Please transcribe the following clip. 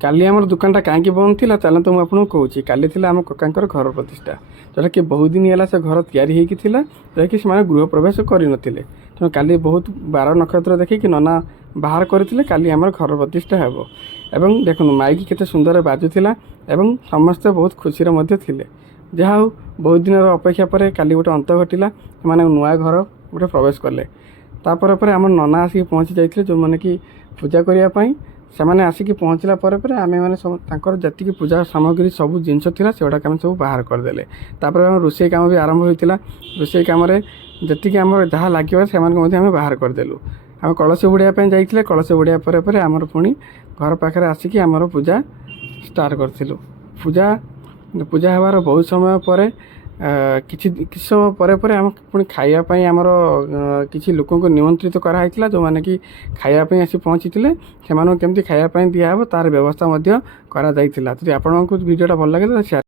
काली आम दुकानटा कहीं बंद थी चलते तो मुझे कहूँ काली थी आम ककांर घर प्रतिष्ठा जोटा कि बहुत दिन है से घर या जहाँकि से गृह प्रवेश करते तेणु काली बहुत 12 नक्षत्र देखिए नना बाहर करते काली आम घर प्रतिष्ठा हे एवं देखो माइक केते सुंदर बाजुला एवं समस्ते बहुत खुशी थे जहा हो बहुत दिन अपेक्षा पर काली गोटे अंत घटिला से नुआ घर गोटे प्रवेश कले तापर आम नना आसिक पहुँची जाते जो मैंने कि पूजा करने से मैंने आसिक पहुँचला आम मैंने सब जी पूजा सामग्री सब जिनस था से आम सब बाहर करदे तापर आम रोषे कम भी आरंभ होता रोषे कम जी आम जहाँ लगे से आम बाहर करदेलु आम कलश बुड़ाई जाइए कलश बुड़ाई पर आमर पुणी घर पाखे आसिक आमर पूजा स्टार्ट करूँ पूजा पूजा हबार बहुत समय पर किसी समय पर आम पुणी खायापाई आमर किसी लोक निमंत्रित कराइला जो मैंने कि खायापाई आसी पहुँची से केमती खायापाई दिहब तार व्यवस्था करा जाइथिला। तो आपको वीडियोटा भल लगे तो शेयर